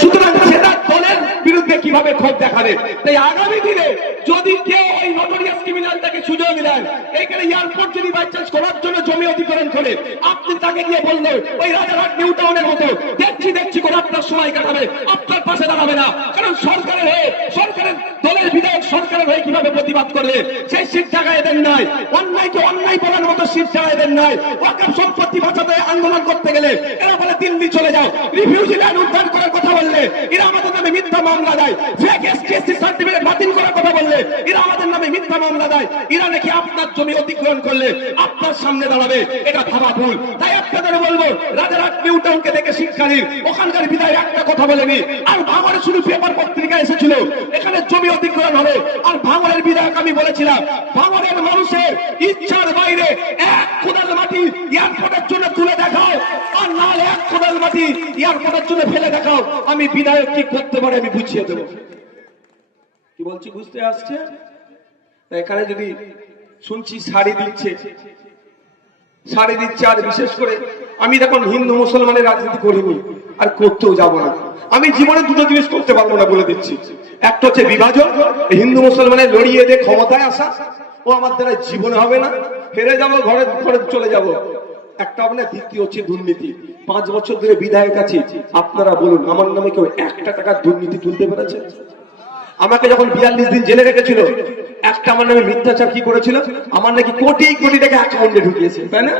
সুতরাং সেটা দলের বিরুদ্ধে কিভাবে ক্ষোভ দেখাবে। তাই আগামী দিনে যদি কেউ ওই নটোরিয়াস ক্রিমিনালটাকে সুযোগ দেন, এইখানে এয়ারপোর্ট যদি বাই চান্স করার জন্য জমি অধিগ্রহণ করে, আপনি তাকে গিয়ে বললেন ওই রাজারহাট নিউ টাউনের মতো দেখছি করে আপনার সময় কাটাবে, আপনার পাশে দাঁড়াবে না। কারণ সরকারের হয়ে, সরকারের দলের বিধায়ক সরকারের হয়ে কিভাবে প্রতিবাদ করবে সেই শিক্ষা এদের নাই। অন্যায়কে অন্যায় বলার মতো শিক্ষা এদের নাই। ওয়াকফ সম্পত্তি বাঁচাতে আন্দোলন করতে গেলে এরা বলে দিল্লি চলে যাও, রিফিউজি ল্যান্ড উদ্ধার করার কথা বললে এরা আমাদের নামে মিথ্যা মামলা দেয়, ফেক এসটিএসসি সার্টিফিকেট বাতিল করার কথা বললে এরা আমাদের নামে মিথ্যা মামলা দেয়। এরা নাকি আপনার জমি অধিগ্রহণ করলে আপনার সামনে দাঁড়াবে, এটা ভাবা ভুল। তাই আপনাদের বলবো রাজারহাট নিউ টাউনকে দেখে শিক্ষা নিন। ওখানকার বিধায়ক একটা কথা বলেনি, আর ভাঙড়ে শুধু পেপার পত্রিকা এসেছিল এখানে জমি অধিগ্রহণ হবে। আর ভাঙড়ের বিধায়ক আমি বলেছিলাম ভাঙড়ের মানুষের ইচ্ছার বাইরে এক কোদাল মাটি এয়ারপোর্টের জন্য তুলে দেখাও, আর নাহলে এক কোদাল মাটি এয়ারপোর্টের জন্য ফেলে দেখাও, আমি বিধায়ক কি করতে পারে আমি বুঝিয়ে দেবো। কি বলছি বুঝতে আসছে? এখানে যদি শুনছি শাড়ি দিচ্ছে, আর বিশেষ করে আমি দেখুন হিন্দু মুসলমানের রাজনীতি করিনি আর করতেও যাব না। আমি জীবনে দুটো জিনিস করতে পারবো না বলে দিচ্ছি। একটা হচ্ছে বিভাজন, হিন্দু মুসলমানের লড়িয়ে দিয়ে ক্ষমতায় আসা, ও আমার দ্বারা জীবনে হবে না, ফেরে যাবো ঘরে চলে যাব। একটা হবে না, দ্বিতীয় হচ্ছে দুর্নীতি। 5 বছর ধরে বিধায়ক আছি, আপনারা বলুন আমার নামে কেউ 1 টাকার দুর্নীতি তুলতে পেরেছে? আমাকে যখন 42 দিন জেলে রেখেছিল, একটা আমার নামে মিথ্যাচার কি করেছিল, আমার নাকি কোটি কোটি টাকা অ্যাকাউন্টে ঢুকিয়েছে, তাই না?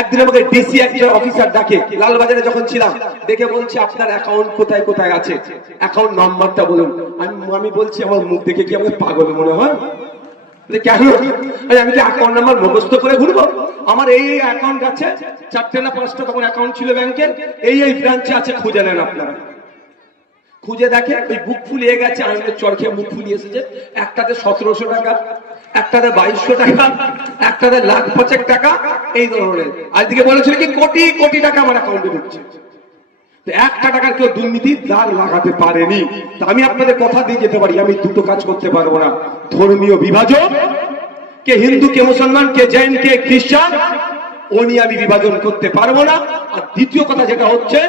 একদিন আমাকে ডিসি একটা অফিসার ডাকে, লালবাজারে যখন ছিলাম, দেখে বলছে আপনার অ্যাকাউন্ট কোথায় কোথায় আছে, অ্যাকাউন্ট নাম্বারটা বলুন। আমি বলছি আমার মুখ দেখে কি আমাকে পাগল মনে হয়? কেন? আমি কি অ্যাকাউন্ট নাম্বার মুখস্থ করে ঘুরবো? আমার এই অ্যাকাউন্ট আছে, 4টে না 5টা তখন অ্যাকাউন্ট ছিল ব্যাংকের, এই ব্রাঞ্চে আছে, খুঁজে নেন আপনারা। খুঁজে দেখে ওই বুক ফুলিয়ে গেছে, আইনের চর খেয়ে মুখ ফুলিয়ে এসেছে। একটাতে 1700 টাকা, একটাতে 2200 টাকা, একটাতে 1,05,000 টাকা, এই ধরনের। আজকে বলেছিল কি কোটি কোটি টাকা আমার অ্যাকাউন্টে ঢুকছে। 1 টাকার কেউ দুর্নীতি দাগ লাগাতে পারেনি। তা আমি আপনাদের কথা দিয়ে যেতে পারি, আমি দুটো কাজ করতে পারবো না। ধর্মীয় বিভাজন, কে হিন্দু কে মুসলমান কে জৈন কে খ্রিস্টান, ও নিয়ে আমি বিভাজন করতে পারবো না। আর দ্বিতীয় কথা যেটা হচ্ছে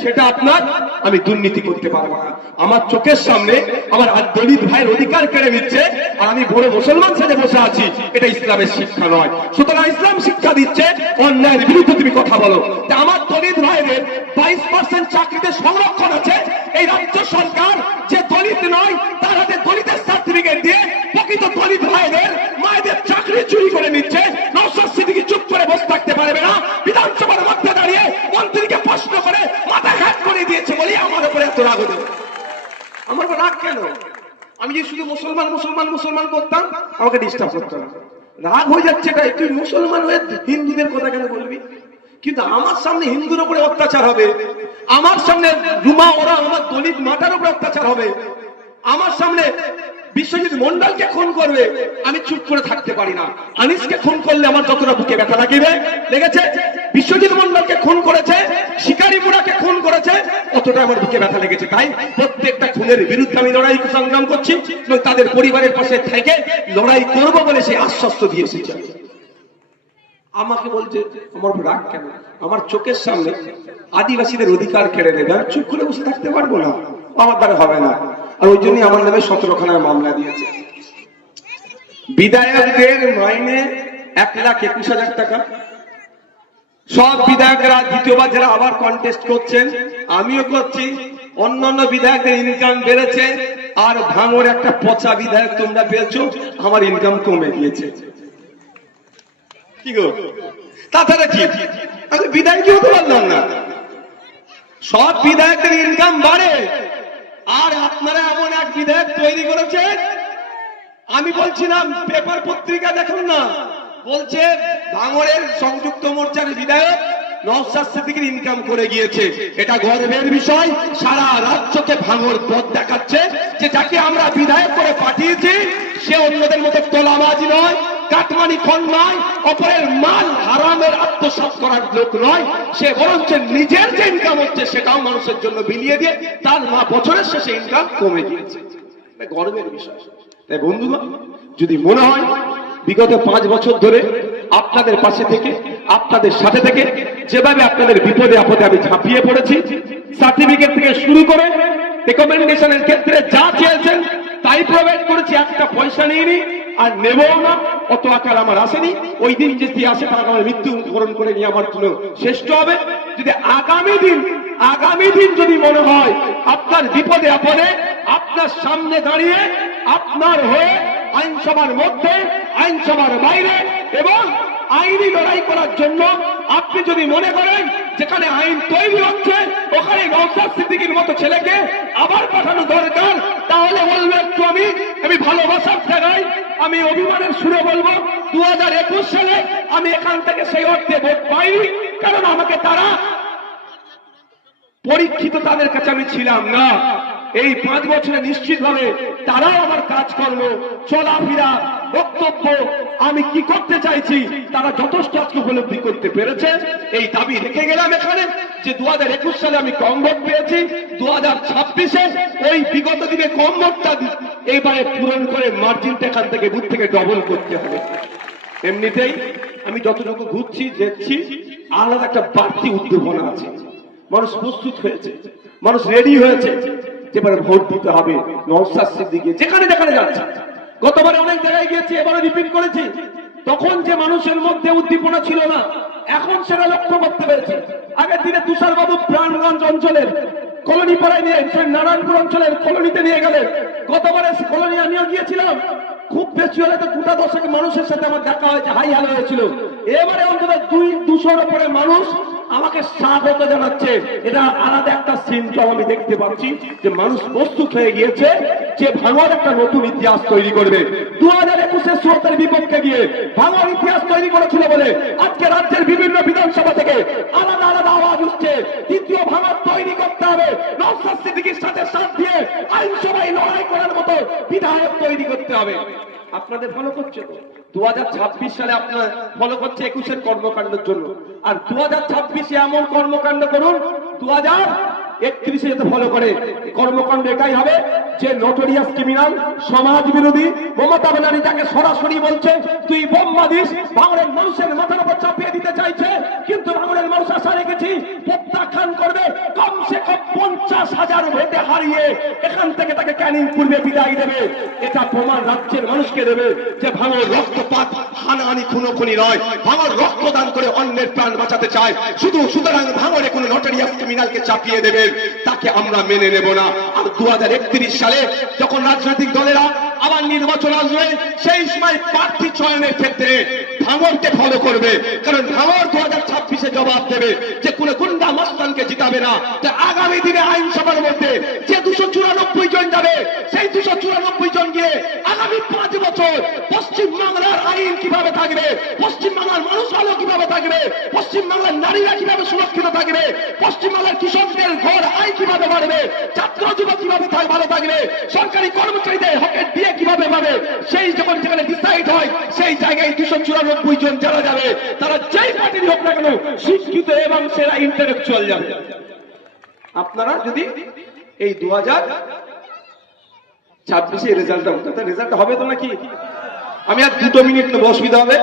সেটা আপনার, আমি দুর্নীতি করতে পারবো না। আমার চোখের সামনে আমার দলিত ভাইয়ের অধিকার কেড়ে নিচ্ছে, আর আমি বড় মুসলমান সেজে বসে আছি, এটা ইসলামের শিক্ষা নয়। সুতরাং ইসলাম শিক্ষা দিচ্ছে অন্যায়ের বিরুদ্ধে তুমি কথা বলো। আমার দলিত ভাইদের 22% চাকরিতে সংরক্ষণ আছে। এই রাজ্য সরকার যে দলিত নয় তার হাতে দলিতের সার্টিফিকেট দিয়ে প্রকৃত দলিত ভাইদের মায়েদের চাকরি চুরি করে নিচ্ছে। নওশাদ সিদ্দিকী চুপ করে বসে থাকতে পারবে না। বিধানসভার মধ্যে দাঁড়িয়ে মন্ত্রীকে প্রশ্ন করে মাথা ঘাট করে দিয়েছে বলে আমার উপরে এত রাগ হতো। আমার উপর রাগ কেন? আমি যে শুধু মুসলমান মুসলমান মুসলমান করতাম, আমাকে ডিস্টার্ব করতো না। রাগ হয়ে যাচ্ছে তাই, তুই মুসলমান হয়ে হিন্দুদের কথা কেন বলবি? কিন্তু আমার সামনে হিন্দুর উপরে অত্যাচার হবে, আমার সামনে রুমা ওরা আমার দলিত মাতার উপরে অত্যাচার হবে, আমার সামনে বিশ্বজিৎ মন্ডলকে খুন করবে, আমি চুপ করে থাকতে পারি না। আনিসকে খুন করলে আমার যতটা বুকে ব্যথা লেগেছে, বিশ্বজিৎ মন্ডলকে খুন করেছে, শিকারি মুড়াকে খুন করেছে, অতটা আমার বুকে ব্যথা লেগেছে। তাই প্রত্যেকটা খুনের বিরুদ্ধে আমি লড়াই সংগ্রাম করছি এবং তাদের পরিবারের পাশে থেকে লড়াই করব বলে সে আশ্বস্ত দিয়ে এসেছে। আমাকে বলছে আমার রাগ কেন? আমার চোখের সামনে আদিবাসীদের অধিকার কেড়ে নেবে, আমি চুপ করে বসে থাকতে পারবো না, আমার দ্বারা হবে না। আর ওই জন্যই আমার নামে 17খানার মামলা দিয়েছে। বিধায়কদের মাইনে 1,21,000 টাকা। সব বিধায়করা দ্বিতীয়বার যারা আবার কন্টেস্ট করছেন, আমিও করছি, অন্যান্য বিধায়কদের ইনকাম বেড়েছে, আর ভাঙড় একটা পচা বিধায়ক তোমরা পেয়েছো, আমার ইনকাম কমে গিয়েছে। কি গো, তাছাড়া কি আমি বিধায়কই হতে পারলাম না? সব বিধায়কদের ইনকাম বাড়ে, আর আপনারা এমন এক বিধায়ক তৈরি করেছেন। আমি বলছিলাম পেপার পত্রিকা দেখুন না, বলছে ভাঙড়ের সংযুক্ত মোর্চার বিধায়ক নওশাদ সিদ্দিকীর ইনকাম করে গিয়েছে। এটা গর্বের বিষয়। সারা রাজ্যকে ভাঙড় পথ দেখাচ্ছে যে যাকে আমরা বিধায়ক করে পাঠিয়েছি সে অন্যদের মতো তোলাবাজি নয়, কাটমানি খন নয়, অপরের মাল হারামের আত্মসাৎ করার লোক নয়। সে বরঞ্চ নিজের যে ইনকাম হচ্ছে সেটাও মানুষের জন্য বিলিয়ে দিয়ে তার বছরের শেষে ইনকাম কমে গিয়েছে। গর্বের বিষয়। তাই বন্ধুগণ, যদি মনে হয় বিগত 5 বছর ধরে আপনাদের পাশে থেকে, আপনাদের সাথে থেকে যেভাবে আপনাদের বিপদে আপদে আমি ঝাঁপিয়ে পড়েছি, সার্টিফিকেট থেকে শুরু করে রেকমেন্ডেশনের ক্ষেত্রে যা চেয়েছেন তাই প্রোভাইড করেছি, একটা পয়সা নিইনি আর নেবও না, অত আকার আমার আসেনি। ওই দিন যদি আসে তারা আমার মৃত্যুবরণ করে নিয়ে আমার জন্য শ্রেষ্ঠ হবে। যদি আগামী দিন যদি মনে হয় আপনার বিপদে আপদে আপনার সামনে দাঁড়িয়ে আপনার হয়ে আইনসভার মধ্যে আইনসভার বাইরে এবং আইনি লড়াই করার জন্য আপনি যদি মনে করেন যেখানে আইন তৈরি হচ্ছে ওখানে নওশাদ সিদ্দিকীর মতো ছেলেকে আবার পাঠানো দরকার, তাহলে বলবো একটু আমি ভালোবাসার জায়গায় আমি অভিমানের সুরে বলবো 2021 সালে আমি এখান থেকে সেই অর্থে ভোট পাইনি, কারণ আমাকে তারা পরীক্ষিত, তাদের কাছে আমি ছিলাম না। এই 5 বছরে নিশ্চিতভাবে তারাও আমার কাজকর্ম চলাফেরা বক্তব্য আমি কি করতে চাইছি তারা যথেষ্ট আজকে উপলব্ধি করতে পেরেছে। এই দাবি রেখে গেলাম এখানে যে 2021 সালে আমি কম ভোট পেয়েছি, 2026-এ ওই বিগত দিনে কম ভোটটা এইবারে পূরণ করে মার্জিনটা এখান থেকে বুথ থেকে ডবল করতে হবে। এমনিতেই আমি যতটুকু ঘুরছি দেখছি আলাদা একটা বাড়তি উদ্দীপনা আছে, মানুষ প্রস্তুত হয়েছে, মানুষ রেডি হয়েছে, যেবারে ভোট দিতে হবে নওশাদ সিদ্দিকী যেখানে যেখানে যাচ্ছে। গতবারে অনেক জায়গায় গিয়েছি, এবারে রিপিট করেছি। তখন যে মানুষের মধ্যে উদ্দীপনা ছিল না এখন সেটা লক্ষ্য করতে পেরেছি। আগের দিনে তুষার বাবু প্রাণগঞ্জ অঞ্চলের কলোনি পাড়ায় নিয়ে নারায়ণপুর অঞ্চলের কলোনিতে নিয়ে গেলেন। গতবারে কলোনি আমিও গিয়েছিলাম, খুব বেশি হলে তো 2-10 মানুষের সাথে আমার দেখা হয়েছে, হাই হ্যালো হয়েছিল। এবারে অন্তত 200-র উপরে মানুষ আমাকে স্বাগত জানাচ্ছে। এটা আলাদা একটা সিমটম আমি দেখতে পাচ্ছি যে মানুষ প্রস্তুত হয়ে গিয়েছে যে ভাঙর একটা নতুন ইতিহাস তৈরি করবে। 2021-এ স্রোতের বিপক্ষে গিয়ে ভাঙর ইতিহাস তৈরি করেছিল বলে আজকে রাজ্যের বিভিন্ন বিধানসভা থেকে আলাদা আলাদা আওয়াজ উঠছে দ্বিতীয় ভাঙর তৈরি করতে হবে, নওশাদ সিদ্দিকীর সাথে সাথ দিয়ে আইনসভায় লড়াই করার মতো বিধায়ক তৈরি করতে হবে। আপনাদের ফলো করছে তো 2026 সালে আপনার ফলো করছে 21-এর কর্মকাণ্ডের জন্য, আর 2026-এ এমন কর্মকাণ্ড করুন 2031-এ যাতে ফলো করে। কর্মকাণ্ড এটাই হবে যে নোটোরিয়াস ক্রিমিনাল সমাজ বিরোধী মমতা ব্যানার্জি যাকে সরাসরি বলছে তুই বোমা দিস, ভাঙড়ের মানুষের মাথার উপর চাপিয়ে দিতে চাইছে, কিন্তু ভাঙড়ের মানুষ আশা রেখেছি প্রত্যাখ্যান করবে। কমসে কম 50,000 ভোটে হারিয়ে এখান থেকে তাকে ক্যানিং পূর্বে বিদায় দেবে। এটা প্রমাণ রাজ্যের মানুষকে দেবে যে ভাঙড় রক্তপাত হানাহানি খুনোখুনি নয়, ভাঙড় রক্তদান করে অন্যের প্রাণ বাঁচাতে চায়। সুতরাং ভাঙড়ে কোনো নোটোরিয়াস ক্রিমিনালকে চাপিয়ে দেবে তাকে আমরা মেনে নেব না। আর 2031 সালে যখন রাজনৈতিক দলেরা আবার নির্বাচন আসবে সেই সময় প্রার্থী চয়নের ক্ষেত্রে ভাঙড়কে ফলো করবে, কারণ ভাঙড় 2026-এ জবাব দেবে যে কোনো গুন্ডা মস্তানকে জিতাবে না। আগামী দিনে আইনসভার মধ্যে যে 294 জন যাবে সেই 294 জন গিয়ে আগামী 5 বছর পশ্চিমবাংলার আইন কিভাবে থাকবে, পশ্চিমবাংলার মানুষ ভালো কিভাবে থাকবে, পশ্চিমবাংলার নারীরা কিভাবে সুরক্ষিত থাকবে, পশ্চিমবাংলার কৃষকদের ঘর আয় কিভাবে বাড়বে, ছাত্র যুবক কিভাবে ভালো থাকবে, সরকারি কর্মচারীদের হকের দিয়ে কিভাবে পাবে, সেই যখন যেখানে ডিসাইড হয় সেই জায়গায় 294 জন যারা যাবে তারা যেই পার্টির হোক না কেন শিক্ষিত এবং সেরা ইন্টেলেকচুয়াল যাবে। আপনারা যদি এই 2026-এ রেজাল্টটা হতো, রেজাল্ট হবে তো নাকি? আমি আর 2 মিনিট নেবো, অসুবিধা হবে?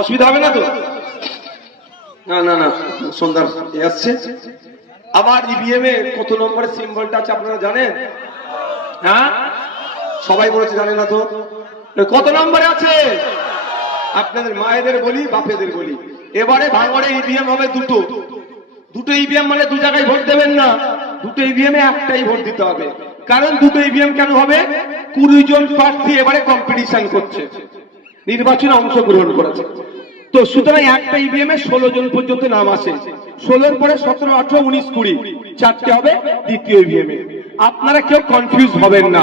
অসুবিধা হবে না তো? না না না, সন্ধ্যার আসছে। আবার ইভিএম এ কত নম্বরের সিম্বলটা আছে আপনারা জানেন? হ্যাঁ, সবাই বলেছে জানে না তো। কত নম্বরে আছে? আপনাদের মায়েদের বলি, বাপেদের বলি, এবারে ভাঙড়ে ইভিএম হবে দুটো ইভিএম, মানে 2 জায়গায় ভোট দেবেন না, 2 ইভিএম এ একটাই ভোট দিতে হবে। কারণ 2 ইভিএম কেন হবে? 20 জন প্রার্থী এবারে কম্পিটিশন করছে, নির্বাচনে অংশগ্রহণ করেছে। তো সুতরাং একটা ইভিএম এ 16 জন পর্যন্ত নাম আসে, 16-র পরে 17, 18, 19, 20 চারটে হবে দ্বিতীয় ইভিএম এ। আপনারা কেউ কনফিউজ হবেন না,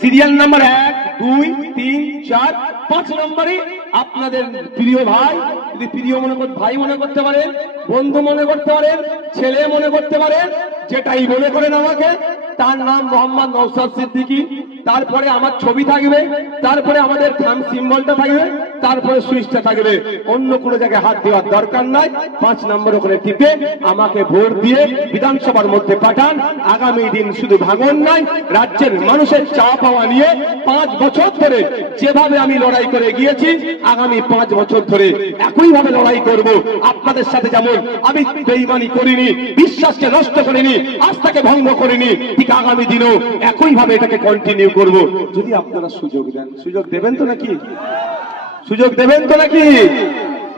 সিরিয়াল নাম্বার 1, 2, 3, 4, 5 নম্বরে আপনাদের প্রিয় ভাই, যদি প্রিয় ভাই মনে করতে পারেন, বন্ধু মনে করতে পারেন, ছেলে মনে করতে পারেন, যেটাই মনে করেন আমাকে, তার নাম মোহাম্মদ নওশাদ সিদ্দিকী। তারপরে আমার ছবি থাকবে, তারপরে আমাদের থাম সিম্বলটা থাকবে, তারপরে সুইচটা থাকবে। অন্য কোনো জায়গায় হাত দেওয়ার দরকার নাই। 5 নম্বর ওখানে টিপে আমাকে ভোট দিয়ে বিধানসভার মধ্যে পাঠান। আগামী দিন শুধু ভাঙন নয়, রাজ্যের মানুষের চাওয়া পাওয়া নিয়ে 5 বছর ধরে যেভাবে আমি লড়াই করে গিয়েছি, আগামী 5 বছর ধরে একইভাবে লড়াই করব। আপনাদের সাথে যেমন আমি বেঈমানি করিনি, বিশ্বাসকে নষ্ট করিনি, আস্থাকে ভঙ্গ করিনি, ঠিক আগামী দিনও একইভাবে এটাকে কন্টিনিউ করব। যদি আপনারা সুযোগ দেন। সুযোগ দেবেন তো নাকি? সুযোগ দেবেন তো নাকি?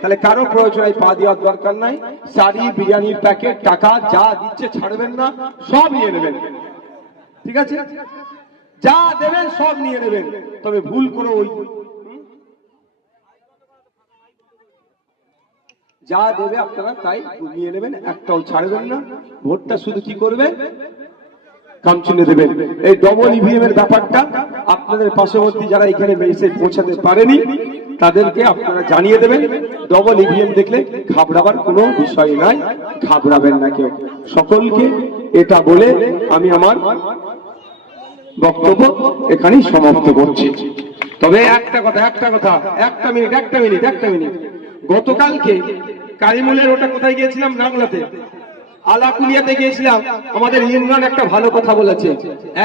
তাহলে কারো প্রয়োজনে পা দেওয়ার দরকার নাই। শাড়ি, বিরিয়ানির প্যাকেট, টাকা যা দিচ্ছে ছাড়বেন না, সব নিয়ে নেবেন। ঠিক আছে? যা দেবেন সব নিয়ে নেবেন। তবে ভুল করে ওই যা দেবে আপনারা তাই নিয়ে নেবেন, একটাও ছাড়বেন না। ভোটটা শুধু কি করবেন? কামচিনে দেবেন। এই ডবল ইভিএম এর ব্যাপারটা আপনাদের পার্শ্ববর্তী যারা এখানে মেসেজ পৌঁছাতে পারেনি তাদেরকে আপনারা জানিয়ে দেবেন। ডবল ইভিএম দেখলে ঘাবড়াবার কোনো বিষয় নাই, ঘাবড়াবেন না কেউ। সকলকে এটা বলে আমি আমার বক্তব্য এখানেই সমাপ্ত করছি। তবে একটা মিনিট। গতকালকে কারিমুলের ওটা কোথায় গিয়েছিলাম? নাগলাতে, আলাকুলিয়াতে গিয়েছিলাম। আমাদের ইমরান একটা ভালো কথা বলেছে,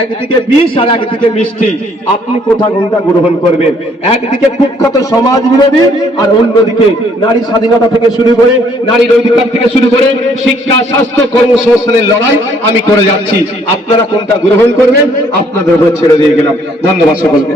একদিকে বিষ আর একদিকে মিষ্টি। আপনি কোনটা গ্রহণ করবেন? একদিকে কুখ্যাত সমাজ বিরোধী আর অন্যদিকে নারী স্বাধীনতা থেকে শুরু করে, নারীর অধিকার থেকে শুরু করে শিক্ষা, স্বাস্থ্য, কর্মসংস্থানের লড়াই আমি করে যাচ্ছি। আপনারা কোনটা গ্রহণ করবেন আপনাদের উপর ছেড়ে দিয়ে গেলাম। ধন্যবাদ সকলকে।